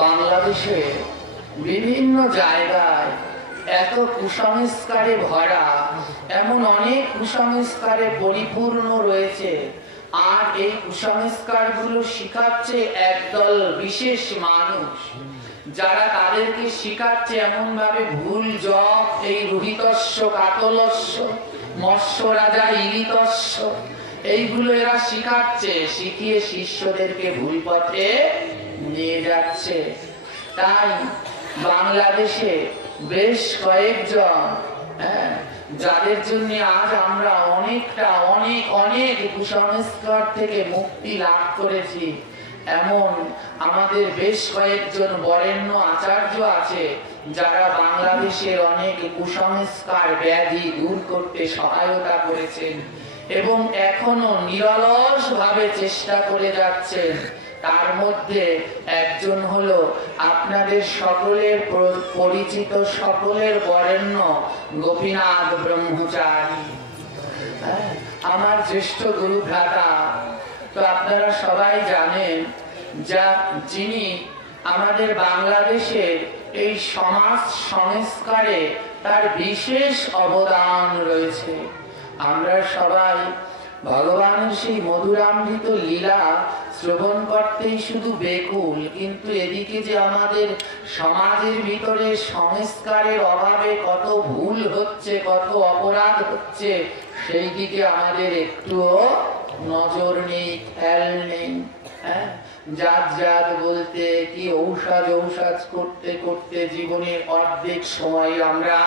বাংলাদেশে বিভিন্ন জায়গায় এত কুসংস্কারে ভরা, এমন অনেক কুসংস্কারে পরিপূর্ণ রয়েছে। আর এই কুসংস্কারগুলো শিখাচ্ছে একদল বিশেষ মানুষ। যারা তাদেরকে শিখাচ্ছে এমন ভাবে ভুল জপ, এই রুহিতস্য, কাতলস্য, মৎস্য রাজা ইলিতস্য। এইগুলো এরা শিখাচ্ছে, শিখিয়ে শিষ্যদেরকে ভুল পথে নিয়ে যাচ্ছে। তাই বাংলাদেশে বেশ কয়েকজন হ্যাঁ, যাদের জন্য আজ আমরা অনেকটা অনেক অনেক কুসংস্কার থেকে মুক্তি লাভ করেছি। এমন আমাদের বেশ কয়েকজন বরেণ্য আচার্য আছে যারা বাংলাদেশের অনেক কুসংস্কার ব্যাধি দূর করতে সহায়তা করেছেন এবং এখনও নিরলস ভাবে চেষ্টা করে যাচ্ছেন। তার মধ্যে একজন হলো আপনাদের সকলের পরিচিত সকলের বরেণ্য গোপীনাথ ব্রহ্মচারী। হ্যাঁ, আমার জ্যেষ্ঠ গুরু ভ্রাতা তো আপনারা সবাই জানেন যা যিনি আমাদের বাংলাদেশের এই সমাজ সংস্কারে তার বিশেষ অবদান রয়েছে। আমরা সবাই ভগবান সেই মধুরামৃত লীলা শ্রবণ করতেই শুধু বেকুল, কিন্তু এদিকে যে আমাদের সমাজের ভিতরে সংস্কারের অভাবে কত ভুল হচ্ছে, কত অপরাধ হচ্ছে, সেই দিকে আমাদের একটুও নজর নেই, খেয়াল নেই হ্যাঁ? জাত জাত বলতে কি ঔষধ ঔষধ করতে করতে জীবনের অর্ধেক সময় আমরা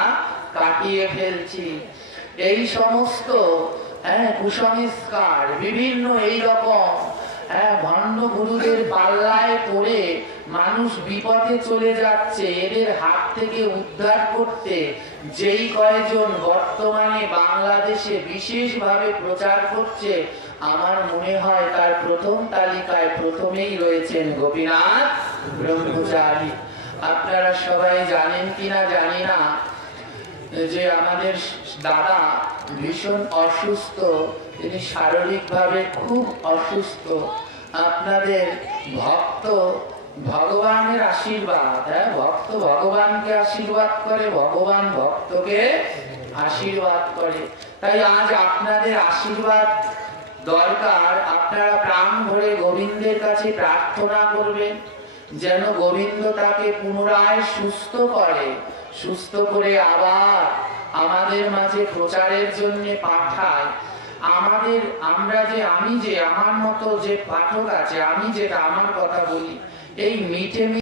কাটিয়ে ফেলছি। এই সমস্ত হ্যাঁ কুসংস্কার, বিভিন্ন এই রকম ভণ্ড গুরুদের পাল্লায় মানুষ বিপথে চলে যাচ্ছে, এদের হাত থেকে উদ্ধার করতে। যেই কয়জন বর্তমানে বাংলাদেশে বিশেষভাবে প্রচার করছে, আমার মনে হয় তার প্রথম তালিকায় প্রথমেই রয়েছেন গোপীনাথ ব্রহ্মচারী। আপনারা সবাই জানেন কিনা জানি না, যে আমাদের দাদা ভীষণ অসুস্থ, তিনি শারীরিকভাবে খুব অসুস্থ। আপনাদের ভক্ত ভগবানের আশীর্বাদ হ্যাঁ? ভক্ত ভগবানকে আশীর্বাদ করে, ভগবান ভক্তকে আশীর্বাদ করে। তাই আজ আপনাদের আশীর্বাদ দরকার। আপনারা প্রাণ ভরে গোবিন্দের কাছে প্রার্থনা করবেন, যেন গোবিন্দ তাকে পুনরায় সুস্থ করে সুস্থ করে আবার আমাদের মাঝে প্রচারের জন্য পাঠায়। আমাদের, আমরা যে, আমি যে, আমার মতো যে পাঠক আছে, আমি যেটা, আমার কথা বলি, এই মিটে